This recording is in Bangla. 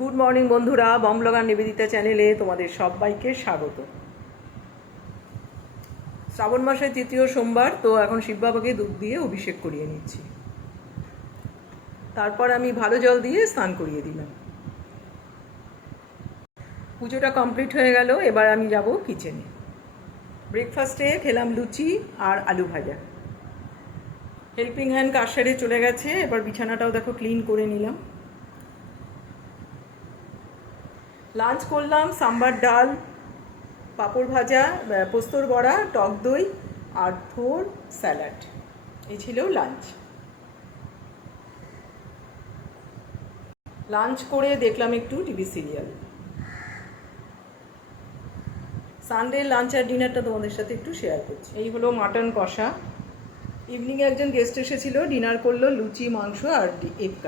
গুড মর্নিং বন্ধুরা, বম ব্লগার নিবেদিতা চ্যানেলে তোমাদের সবাইকে স্বাগত। শ্রাবণ মাসের তৃতীয় সোমবার, তো এখন শিব বাবাকে দুধ দিয়ে অভিষেক করিয়ে নিচ্ছি। তারপর আমি ভালো জল দিয়ে স্নান করিয়ে দিলাম। পুজোটা কমপ্লিট হয়ে গেল, এবার আমি যাব কিচেনে। ব্রেকফাস্টে খেলাম লুচি আর আলু ভাজা। হেল্পিং হ্যান্ড কাজ সেরে চলে গেছে, এবার বিছানাটাও দেখো ক্লিন করে নিলাম। লাঞ্চ করলাম সাম্বার ডাল, পাঁপড় ভাজা, পোস্তর বড়া, টক দই আর থোর স্যালাড। এই ছিল লাঞ্চ। লাঞ্চ করে দেখলাম একটু টিভি সিরিয়াল। সানডে লাঞ্চ আর ডিনারটা তোমাদের সাথে একটু শেয়ার করছি। এই হলো মাটন কষা। ইভিনিংয়ে একজন গেস্ট এসেছিল, ডিনার করলো লুচি, মাংস আর এগ।